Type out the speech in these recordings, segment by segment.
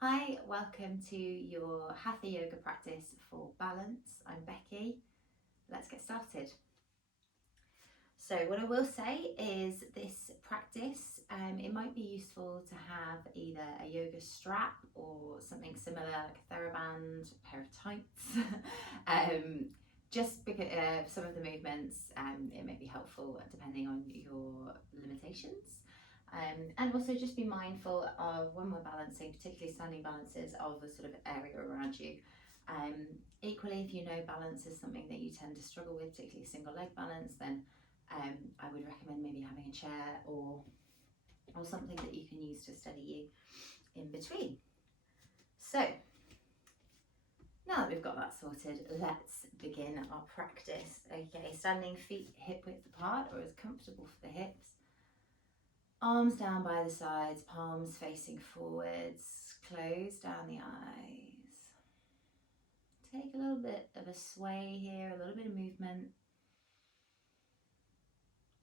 Hi, welcome to your Hatha yoga practice for balance. I'm Becky. Let's get started. So what I will say is this practice, it might be useful to have either a yoga strap or something similar like a TheraBand, a pair of tights. Just because some of the movements, it may be helpful depending on your limitations. And also just be mindful of when we're balancing, particularly standing balances, of the sort of area around you. Equally, if you know balance is something that you tend to struggle with, particularly single leg balance, then I would recommend maybe having a chair or something that you can use to steady you in between. So now that we've got that sorted, let's begin our practice. Okay, standing feet hip width apart or as comfortable for the hips. Arms down by the sides, palms facing forwards, close down the eyes. Take a little bit of a sway here, a little bit of movement.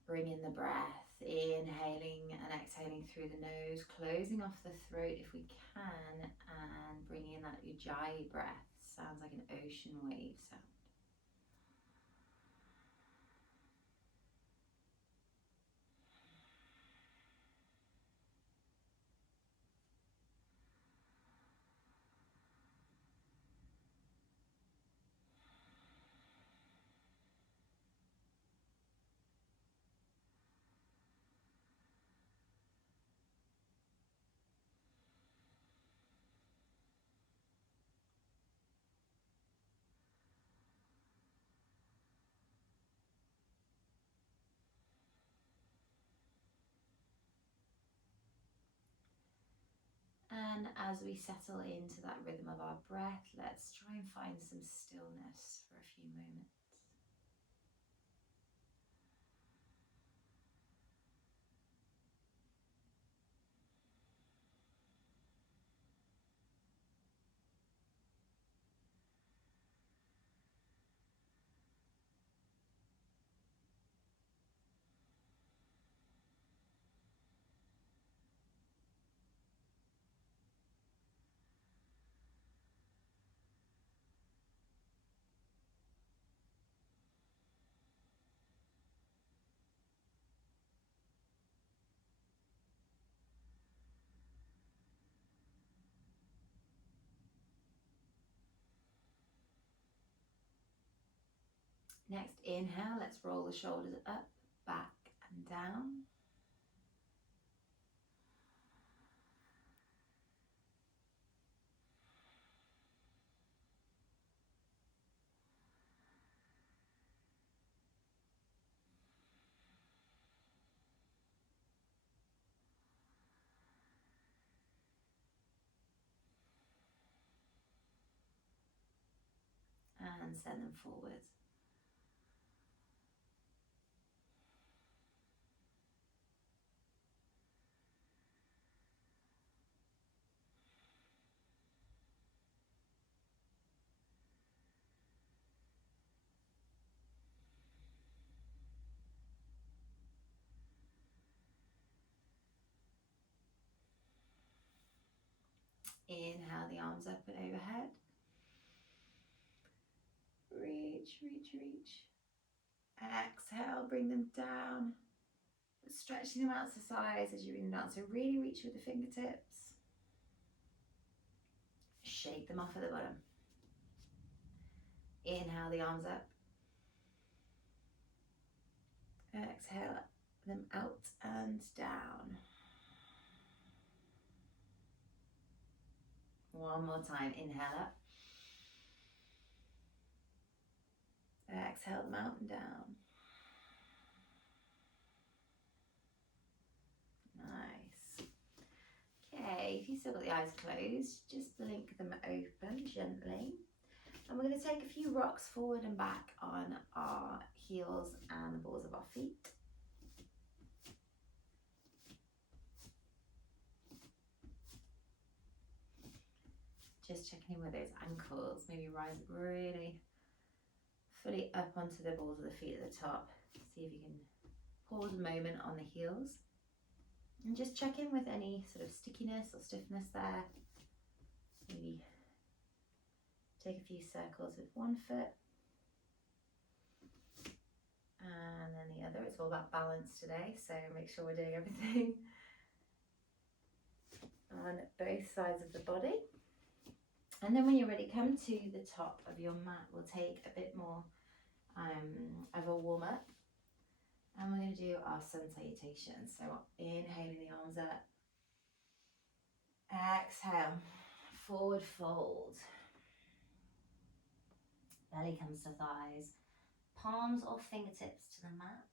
Bring in the breath, inhaling and exhaling through the nose, closing off the throat if we can, and bring in that ujjayi breath. Sounds like an ocean wave sound. And as we settle into that rhythm of our breath, let's try and find some stillness for a few moments. Next, inhale, let's roll the shoulders up, back and down. And send them forwards. Inhale the arms up and overhead. Reach, reach, reach. Exhale, bring them down. Stretching them out to size as you bring them down. So really reach with the fingertips. Shake them off at the bottom. Inhale the arms up. Exhale them out and down. One more time. Inhale up. Exhale them out and down. Nice. Okay, if you still got the eyes closed, just blink them open gently. And we're going to take a few rocks forward and back on our heels and the balls of our feet. Just checking in with those ankles. Maybe rise really fully up onto the balls of the feet at the top. See if you can pause a moment on the heels. And just check in with any sort of stickiness or stiffness there. Take a few circles with one foot and then the other. It's all about balance today, so make sure we're doing everything on both sides of the body. And then when you're ready, come to the top of your mat. We'll take a bit more of a warm up, and we're going to do our sun salutation. So inhaling the arms up, exhale, forward fold, belly comes to thighs, palms or fingertips to the mat.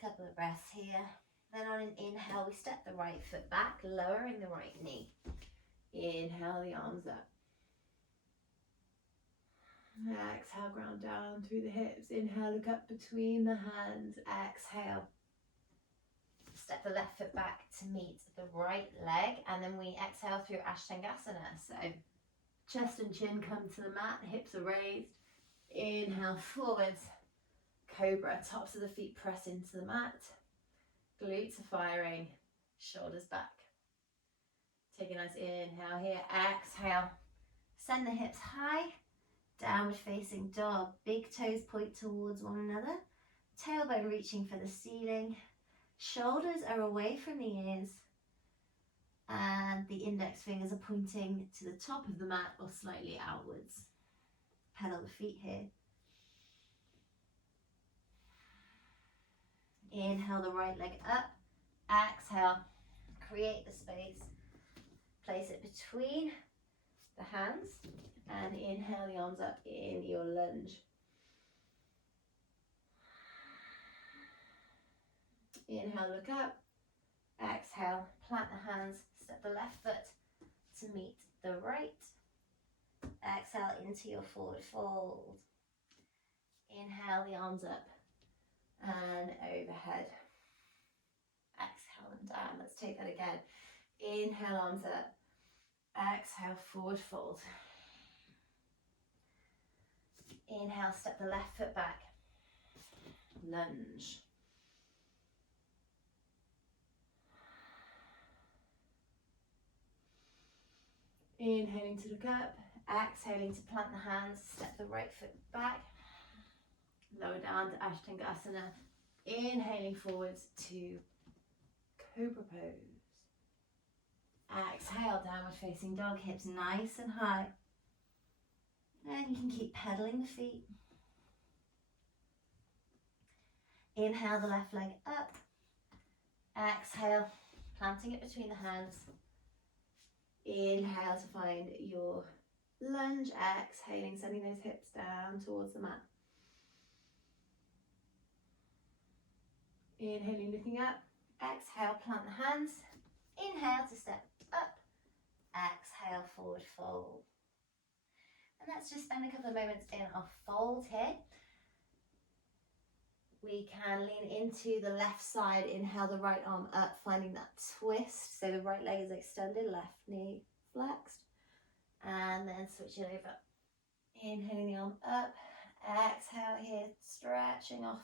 Couple of breaths here. Then on an inhale, we step the right foot back, lowering the right knee. Inhale the arms up. Exhale, ground down through the hips. Inhale, look up between the hands. Exhale. Step the left foot back to meet the right leg, and then we exhale through Ashtangasana. So chest and chin come to the mat, hips are raised. Inhale, forwards. Cobra, tops of the feet press into the mat. Glutes are firing, shoulders back. Take a nice inhale here, exhale. Send the hips high, downward facing dog. Big toes point towards one another. Tailbone reaching for the ceiling. Shoulders are away from the ears. And the index fingers are pointing to the top of the mat or slightly outwards. Pedal the feet here. Inhale the right leg up, exhale, create the space, place it between the hands, and inhale the arms up in your lunge. Inhale, look up, exhale, plant the hands, step the left foot to meet the right, exhale into your forward fold. Inhale the arms up and overhead. Exhale and down. Let's take that again. Inhale, arms up. Exhale, forward fold. Inhale, step the left foot back. Lunge. Inhaling to look up. Exhaling to plant the hands. Step the right foot back. Lower down to Ashtangasana. Inhaling forwards to Cobra pose. Exhale, downward facing dog, hips nice and high. And you can keep pedaling the feet. Inhale the left leg up. Exhale, planting it between the hands. Inhale to find your lunge. Exhaling, sending those hips down towards the mat. Inhaling, looking up. Exhale, plant the hands. Inhale to step up. Exhale, forward fold. And let's just spend a couple of moments in our fold here. We can lean into the left side. Inhale the right arm up, finding that twist. So the right leg is extended, left knee flexed. And then switch it over. Inhaling the arm up. Exhale here, stretching off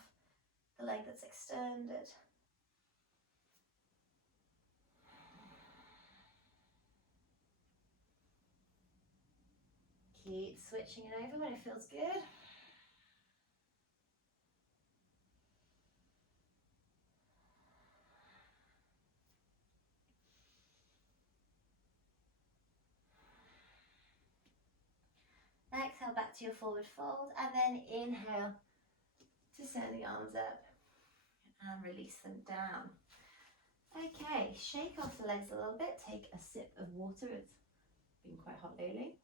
the leg that's extended. Keep switching it over when it feels good. Exhale back to your forward fold, and then inhale to send the arms up and release them down. Okay, shake off the legs a little bit, take a sip of water. It's been quite hot lately.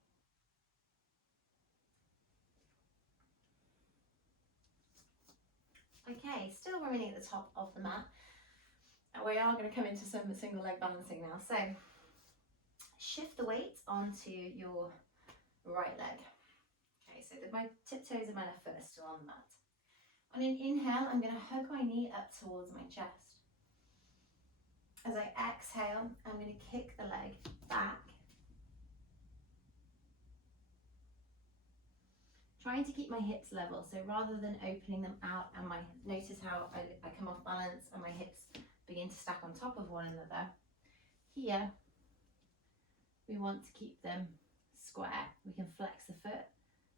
Okay, still remaining at the top of the mat. And we are going to come into some single leg balancing now. So shift the weight onto your right leg. Okay, so my tiptoes of my left foot are still on the mat. On an inhale, I'm going to hug my knee up towards my chest. As I exhale, I'm going to kick the leg back. Trying to keep my hips level, so rather than opening them out and notice how I come off balance and my hips begin to stack on top of one another. Here, we want to keep them square. We can flex the foot,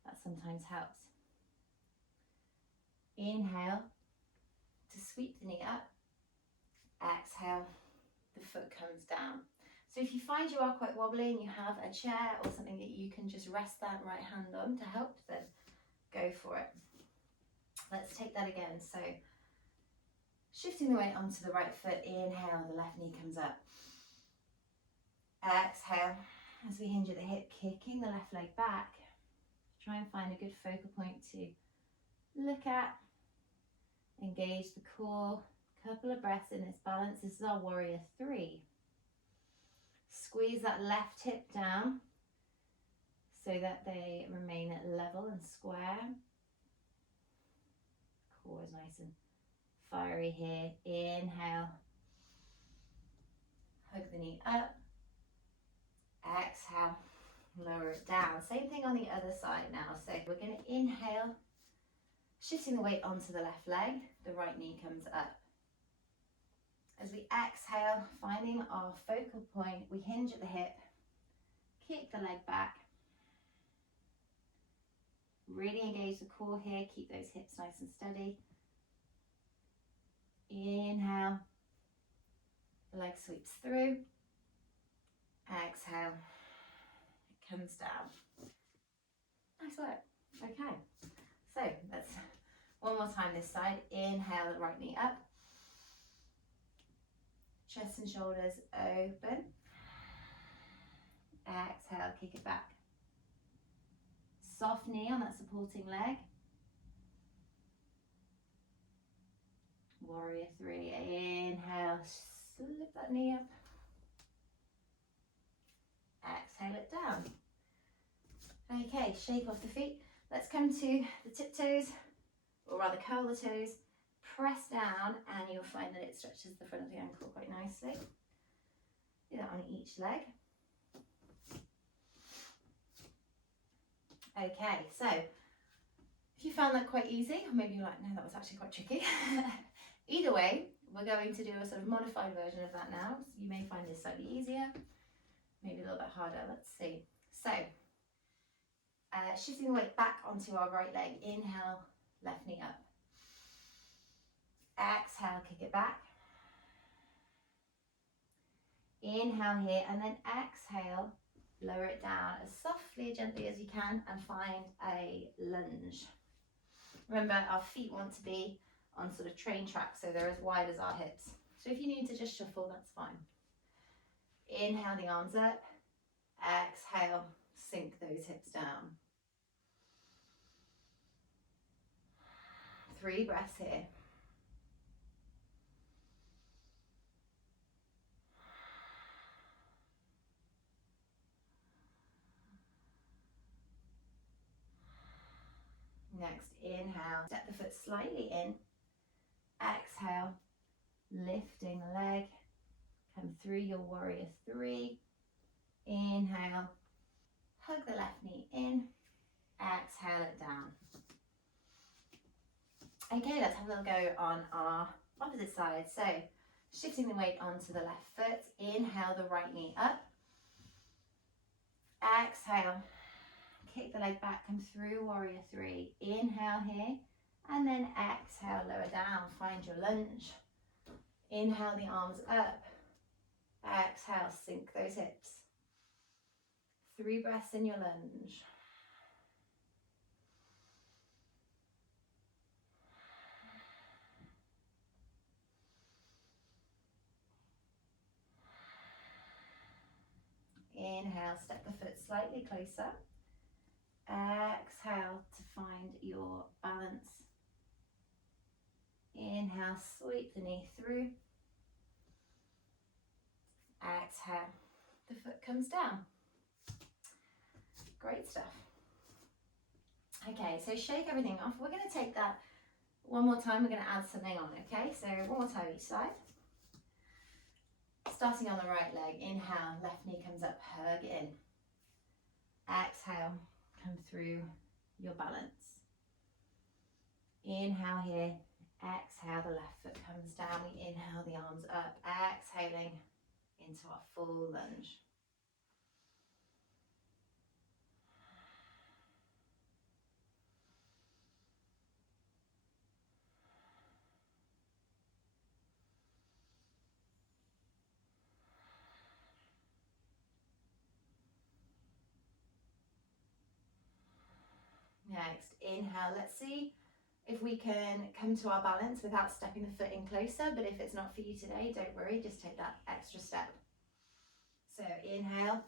that sometimes helps. Inhale to sweep the knee up. Exhale, the foot comes down. So if you find you are quite wobbly and you have a chair or something that you can just rest that right hand on to help, then go for it. Let's take that again. So shifting the weight onto the right foot, inhale, the left knee comes up. Exhale, as we hinge at the hip, kicking the left leg back. Try and find a good focal point to look at. Engage the core. Couple of breaths in this balance. This is our warrior 3. Squeeze that left hip down so that they remain at level and square. Core is nice and fiery here. Inhale. Hug the knee up. Exhale. Lower it down. Same thing on the other side now. So we're going to inhale, shifting the weight onto the left leg. The right knee comes up. As we exhale, finding our focal point, we hinge at the hip, kick the leg back. Really engage the core here, keep those hips nice and steady. Inhale, the leg sweeps through. Exhale, it comes down. Nice work. Okay, so let's one more time this side. Inhale, the right knee up. Chest and shoulders open. Exhale, kick it back. Soft knee on that supporting leg. Warrior 3. Inhale, slip that knee up. Exhale it down. Okay, shake off the feet. Let's come to the tiptoes, or rather curl the toes. Press down and you'll find that it stretches the front of the ankle quite nicely. Do that on each leg. Okay, so if you found that quite easy, or maybe you're like, no, that was actually quite tricky. Either way, we're going to do a sort of modified version of that now. So you may find this slightly easier, maybe a little bit harder. Let's see. So, shifting the weight back onto our right leg. Inhale, left knee up. Exhale, kick it back. Inhale here, and then exhale, lower it down as softly, gently as you can, and find a lunge. Remember, our feet want to be on sort of train tracks, so they're as wide as our hips. So if you need to just shuffle, that's fine. Inhale the arms up. Exhale, sink those hips down. 3 breaths here. Next, inhale, step the foot slightly in. Exhale, lifting the leg. Come through your warrior 3. Inhale, hug the left knee in. Exhale it down. Okay, let's have a little go on our opposite side. So, shifting the weight onto the left foot. Inhale the right knee up. Exhale. Kick the leg back, come through warrior 3. Inhale here, and then exhale, lower down, find your lunge. Inhale the arms up. Exhale, sink those hips. 3 breaths in your lunge. Inhale, step the foot slightly closer. Exhale to find your balance. Inhale, sweep the knee through. Exhale, the foot comes down. Great stuff. Okay, so shake everything off. We're going to take that one more time. We're going to add something on, okay? So one more time each side. Starting on the right leg, inhale, left knee comes up, hug in. Exhale, come through your balance. Inhale here, exhale, the left foot comes down. We inhale the arms up, exhaling into our full lunge. Next, inhale. Let's see if we can come to our balance without stepping the foot in closer, but if it's not for you today, don't worry, just take that extra step. So inhale,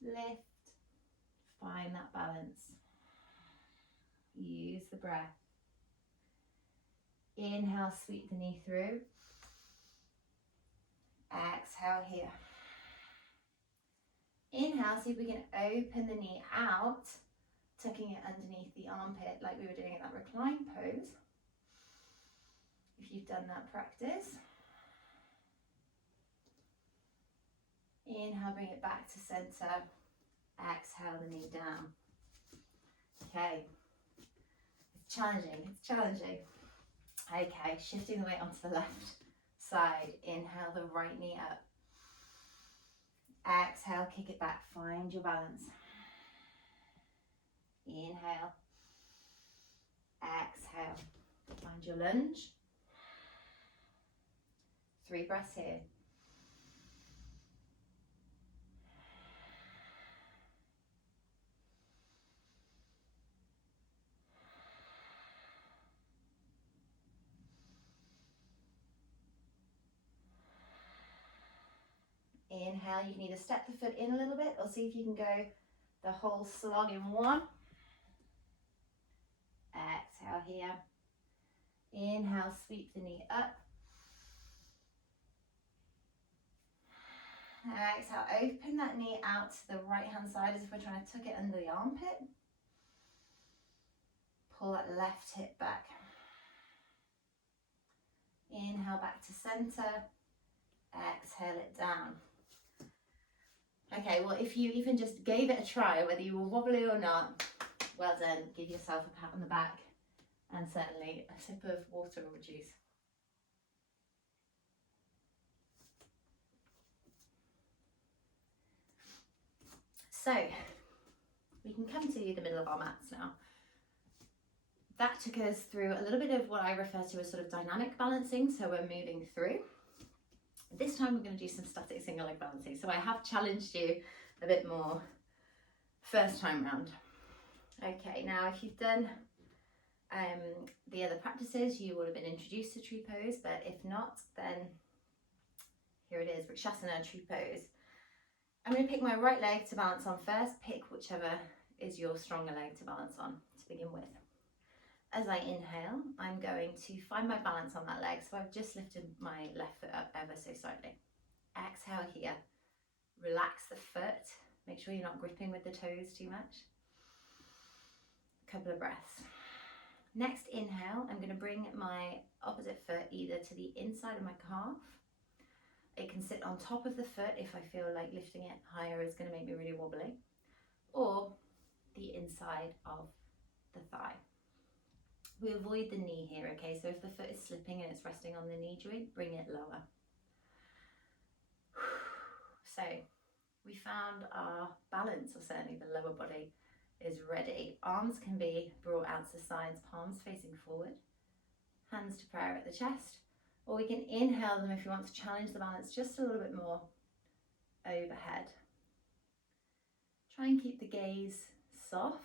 lift, find that balance. Use the breath. Inhale, sweep the knee through. Exhale here. Inhale, see if we can open the knee out, tucking it underneath the armpit like we were doing in that recline pose. If you've done that practice. Inhale, bring it back to center. Exhale, the knee down. Okay. It's challenging, it's challenging. Okay, shifting the weight onto the left side. Inhale, the right knee up. Exhale, kick it back, find your balance. Inhale. Exhale. Find your lunge. 3 breaths here. Inhale, you can either step the foot in a little bit or see if you can go the whole slog in one. Exhale here. Inhale, sweep the knee up. Exhale, open that knee out to the right hand side as if we're trying to tuck it under the armpit. Pull that left hip back. Inhale back to center. Exhale it down. Okay, well, if you even just gave it a try, whether you were wobbly or not, well done. Give yourself a pat on the back, and certainly a sip of water or juice. So, we can come to the middle of our mats now. That took us through a little bit of what I refer to as sort of dynamic balancing, so we're moving through. This time we're going to do some static single leg balancing. So I have challenged you a bit more first time round. Okay, now if you've done the other practices, you will have been introduced to tree pose, but if not, then here it is, Vrikshasana tree pose. I'm going to pick my right leg to balance on first. Pick whichever is your stronger leg to balance on to begin with. As I inhale, I'm going to find my balance on that leg. So I've just lifted my left foot up ever so slightly. Exhale here. Relax the foot. Make sure you're not gripping with the toes too much. A couple of breaths. Next inhale, I'm going to bring my opposite foot either to the inside of my calf. It can sit on top of the foot if I feel like lifting it higher is going to make me really wobbly. Or the inside of the thigh. We avoid the knee here, okay? So if the foot is slipping and it's resting on the knee joint, bring it lower. So we found our balance, or certainly the lower body is ready. Arms can be brought out to the sides, palms facing forward, hands to prayer at the chest, or we can inhale them if you want to challenge the balance just a little bit more overhead. Try and keep the gaze soft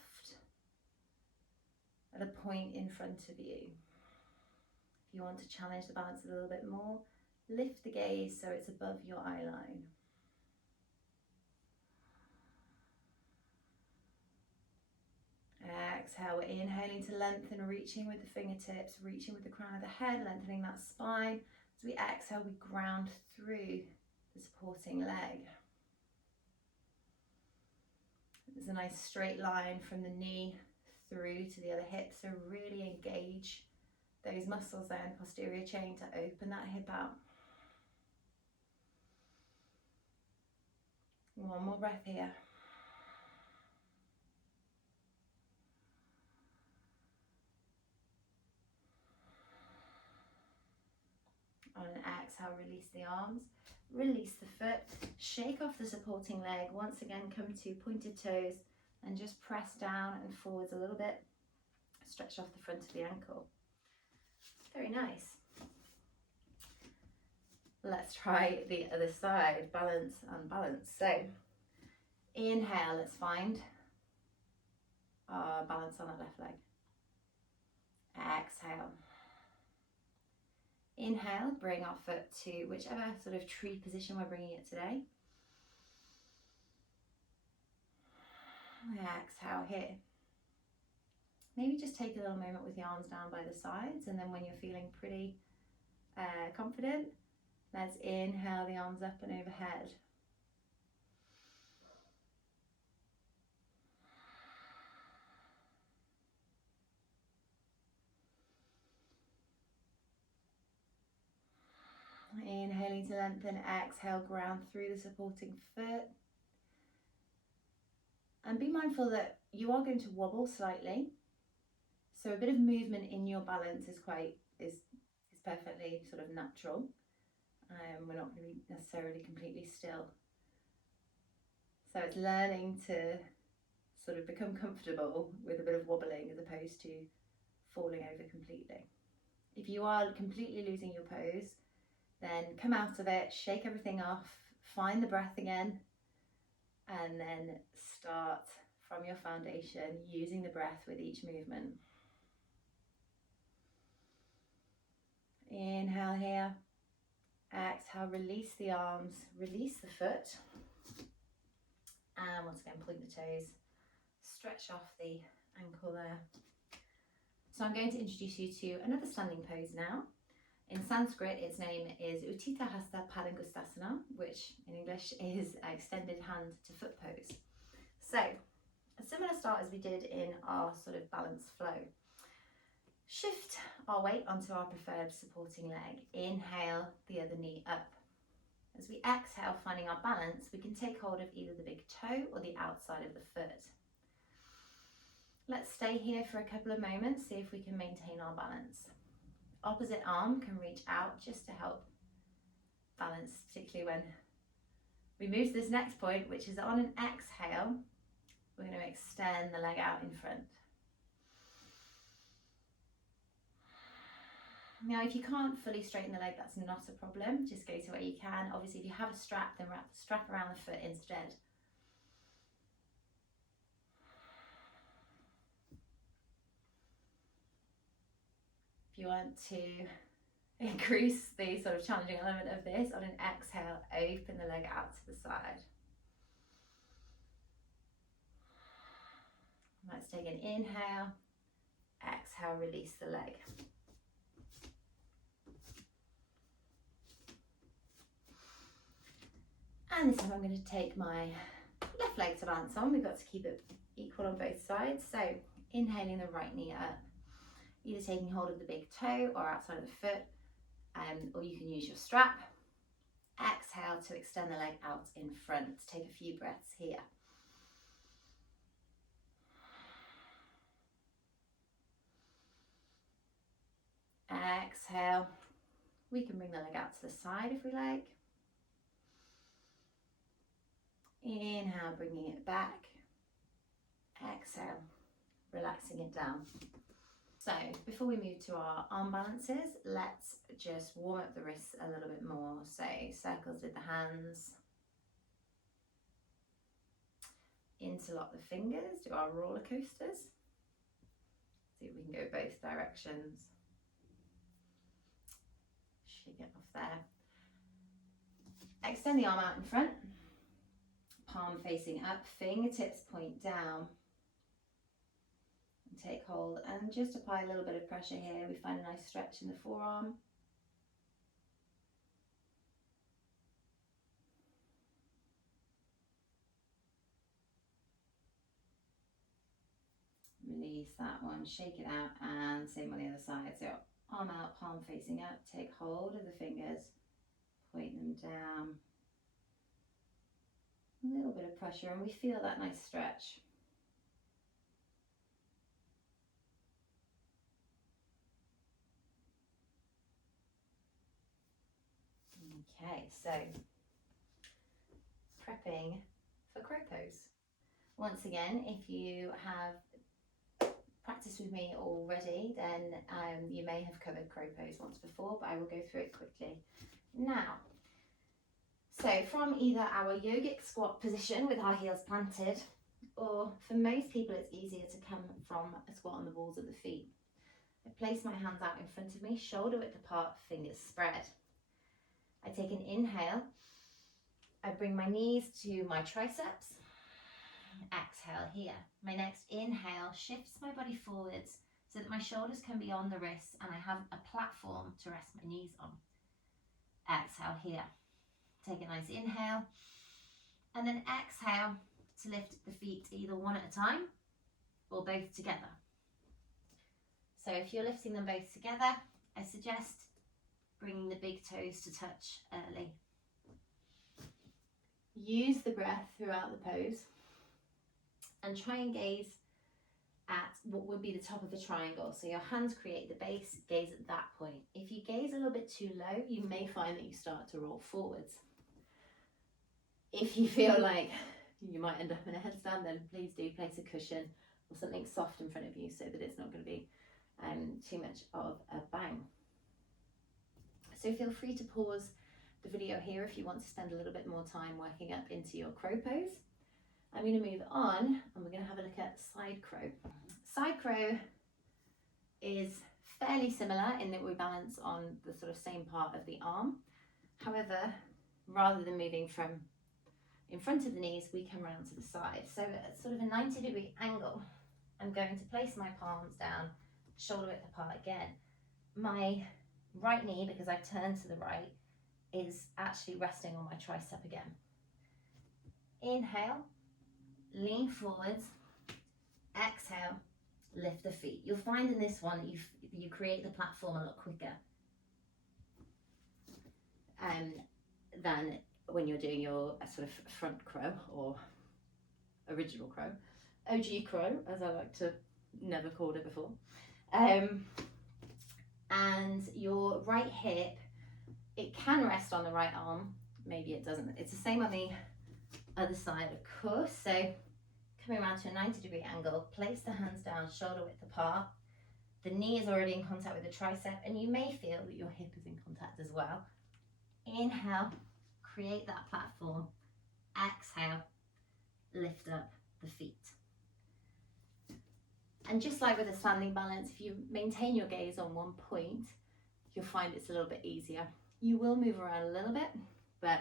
at a point in front of you. If you want to challenge the balance a little bit more, lift the gaze so it's above your eye line. Exhale, we're inhaling to lengthen, reaching with the fingertips, reaching with the crown of the head, lengthening that spine. As we exhale, we ground through the supporting leg. There's a nice straight line from the knee through to the other hip, so really engage those muscles there in posterior chain to open that hip out. One more breath here. On an exhale, release the arms, release the foot, shake off the supporting leg. Once again, come to pointed toes and just press down and forwards a little bit. Stretch off the front of the ankle. Very nice. Let's try the other side, balance, unbalance. So inhale, let's find our balance on that left leg. Exhale. Inhale, bring our foot to whichever sort of tree position we're bringing it today. Exhale here. Maybe just take a little moment with the arms down by the sides, and then when you're feeling pretty confident, let's inhale the arms up and overhead. Inhaling to lengthen, exhale, ground through the supporting foot. And be mindful that you are going to wobble slightly. So a bit of movement in your balance is perfectly sort of natural. We're not going to be necessarily completely still. So it's learning to sort of become comfortable with a bit of wobbling as opposed to falling over completely. If you are completely losing your pose, then come out of it, shake everything off, find the breath again, and then start from your foundation using the breath with each movement. Inhale here, exhale, release the arms, release the foot, and once again point the toes, stretch off the ankle there. So I'm going to introduce you to another standing pose now. In Sanskrit, its name is Uttita Hasta Padangustasana, which in English is extended hand to foot pose. So, a similar start as we did in our sort of balance flow. Shift our weight onto our preferred supporting leg. Inhale the other knee up. As we exhale, finding our balance, we can take hold of either the big toe or the outside of the foot. Let's stay here for a couple of moments, see if we can maintain our balance. Opposite arm can reach out just to help balance, particularly when we move to this next point, which is on an exhale, we're going to extend the leg out in front. Now, if you can't fully straighten the leg, that's not a problem. Just go to where you can. Obviously, if you have a strap, then wrap the strap around the foot instead. If you want to increase the sort of challenging element of this, on an exhale, open the leg out to the side. Let's take an inhale, exhale, release the leg. And this time I'm going to take my left leg to balance on. We've got to keep it equal on both sides. So inhaling the right knee up, either taking hold of the big toe or outside of the foot, or you can use your strap. Exhale to extend the leg out in front. Take a few breaths here. Exhale. We can bring the leg out to the side if we like. Inhale, bringing it back. Exhale, relaxing it down. So before we move to our arm balances, let's just warm up the wrists a little bit more. So circles with the hands. Interlock the fingers, do our roller coasters. See if we can go both directions. Shake it off there. Extend the arm out in front. Palm facing up, fingertips point down. And take hold and just apply a little bit of pressure here. We find a nice stretch in the forearm. Release that one, shake it out, and same on the other side. So arm out, palm facing up, take hold of the fingers, point them down. A little bit of pressure and we feel that nice stretch. Okay, so prepping for crow pose. Once again, if you have practiced with me already, then you may have covered crow pose once before, but I will go through it quickly now. So from either our yogic squat position with our heels planted or for most people it's easier to come from a squat on the balls of the feet. I place my hands out in front of me, shoulder width apart, fingers spread. I take an inhale, I bring my knees to my triceps, exhale here. My next inhale shifts my body forwards so that my shoulders can be on the wrists and I have a platform to rest my knees on. Exhale here. Take a nice inhale and then exhale to lift the feet either one at a time or both together. So if you're lifting them both together, I suggest bringing the big toes to touch early. Use the breath throughout the pose and try and gaze at what would be the top of the triangle. So your hands create the base, gaze at that point. If you gaze a little bit too low, you may find that you start to roll forwards. If you feel like you might end up in a headstand, then please do place a cushion or something soft in front of you so that it's not going to be too much of a bang. So feel free to pause the video here if you want to spend a little bit more time working up into your crow pose. I'm going to move on and we're going to have a look at side crow. Side crow is fairly similar in that we balance on the sort of same part of the arm. However, rather than moving from in front of the knees, we come round to the side. So at sort of a 90-degree angle, I'm going to place my palms down, shoulder width apart again. My right knee, because I've turned to the right, is actually resting on my tricep again. Inhale, lean forwards, exhale, lift the feet. You'll find in this one you create the platform a lot quicker than when you're doing your sort of front crow or original crow, OG crow, as I like to never called it before. And your right hip, it can rest on the right arm, maybe it doesn't. It's the same on the other side, of course. So coming around to a 90-degree angle, place the hands down, shoulder width apart. The knee is already in contact with the tricep, and you may feel that your hip is in contact as well. Inhale, create that platform. Exhale, lift up the feet. And just like with a standing balance, if you maintain your gaze on one point, you'll find it's a little bit easier. You will move around a little bit, but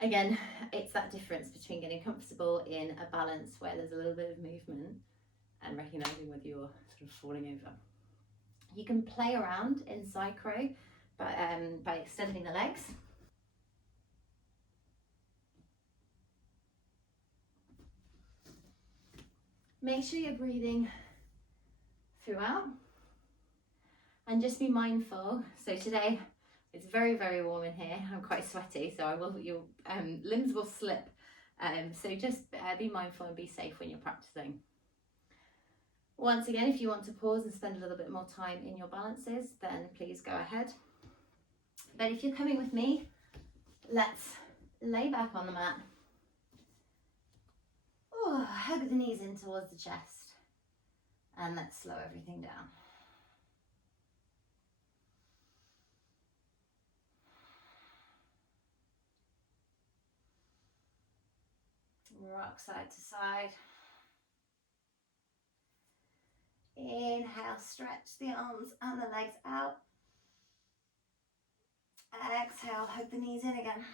again, it's that difference between getting comfortable in a balance where there's a little bit of movement and recognizing whether you're sort of falling over. You can play around in side crow by extending the legs. Make sure you're breathing throughout and just be mindful. So today it's very, very warm in here. I'm quite sweaty, so your limbs will slip. So just be mindful and be safe when you're practicing. Once again, if you want to pause and spend a little bit more time in your balances, then please go ahead. But if you're coming with me, let's lay back on the mat. Oh, hug the knees in towards the chest, and let's slow everything down. Rock side to side. Inhale, stretch the arms and the legs out. Exhale, hug the knees in again.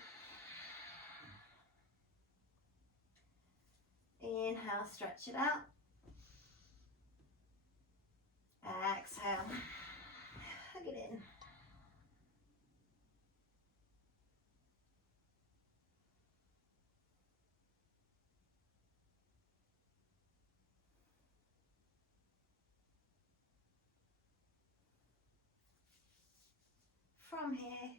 Inhale, stretch it out. Exhale, hug it in. From here,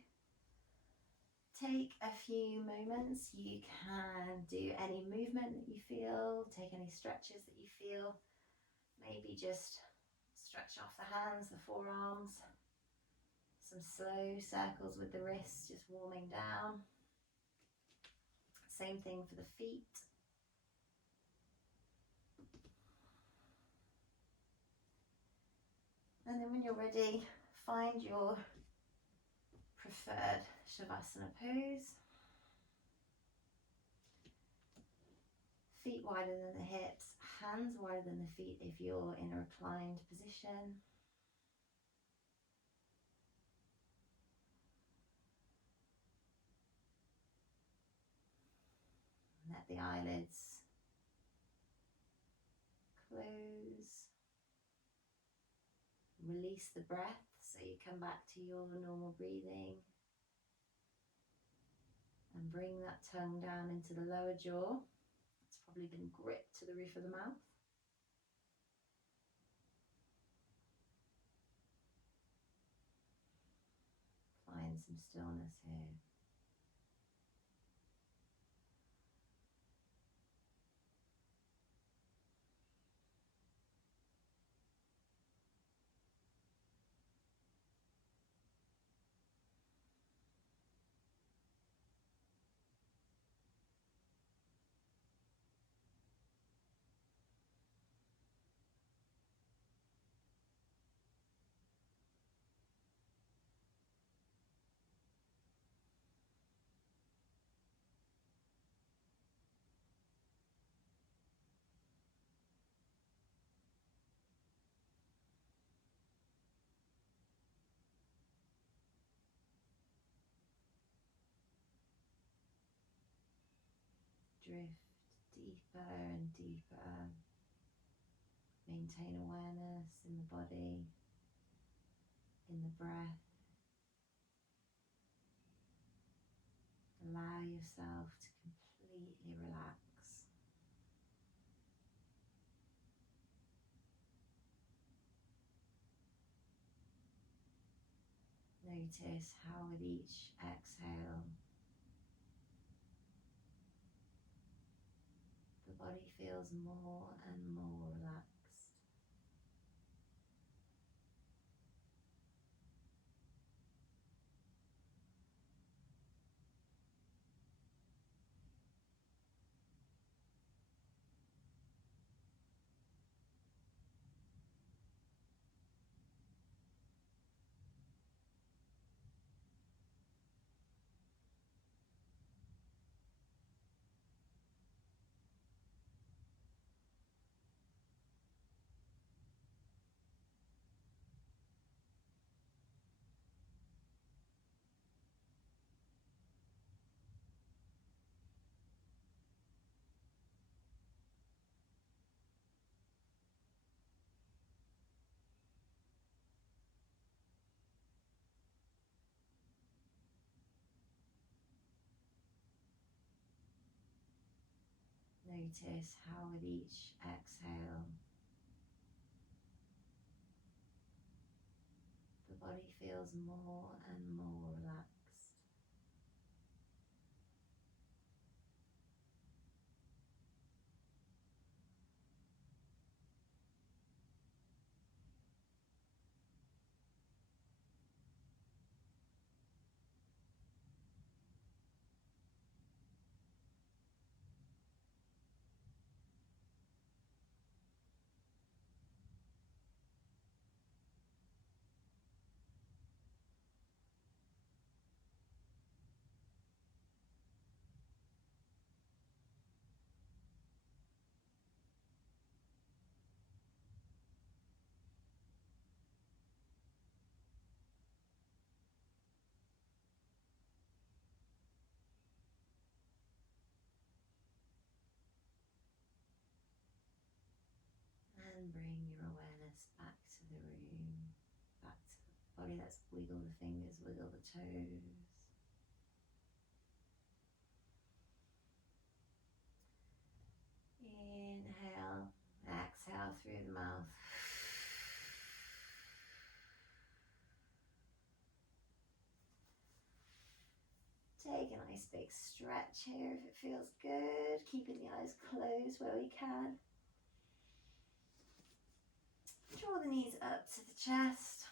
take a few moments. You can do any movement that you feel, take any stretches that you feel. Maybe just stretch off the hands, the forearms. Some slow circles with the wrists, just warming down. Same thing for the feet. And then when you're ready, find your preferred Shavasana pose. Feet wider than the hips, hands wider than the feet if you're in a reclined position. Let the eyelids close. Release the breath so you come back to your normal breathing. And bring that tongue down into the lower jaw. It's probably been gripped to the roof of the mouth. Find some stillness here. Drift deeper and deeper. Maintain awareness in the body, in the breath. Allow yourself to completely relax. Notice how with each exhale, the body feels more and more relaxed. Notice how with each exhale, the body feels more and more relaxed. And bring your awareness back to the room, back to the body. Let's wiggle the fingers, wiggle the toes. Inhale, exhale through the mouth. Take a nice big stretch here if it feels good, keeping the eyes closed where we can. Draw the knees up to the chest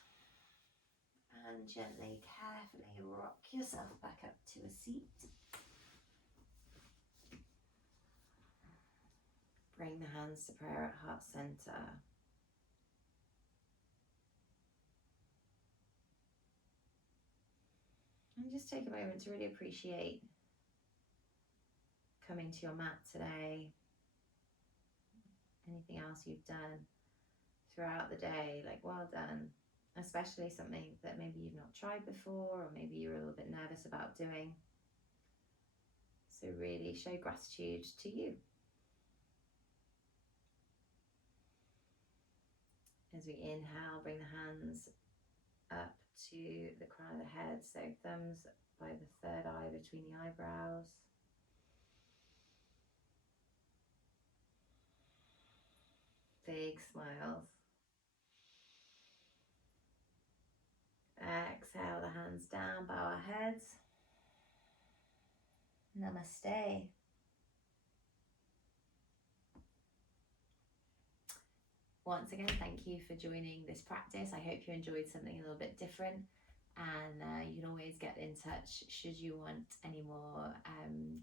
and gently, carefully rock yourself back up to a seat. Bring the hands to prayer at heart center. And just take a moment to really appreciate coming to your mat today, anything else you've done throughout the day, like well done. Especially something that maybe you've not tried before, or maybe you're a little bit nervous about doing. So really show gratitude to you. As we inhale, bring the hands up to the crown of the head, so thumbs by the third eye between the eyebrows. Big smiles. Exhale the hands down, bow our heads. Namaste. Once again, thank you for joining this practice. I hope you enjoyed something a little bit different, and you can always get in touch should you want any more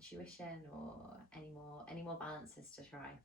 tuition or any more balances to try.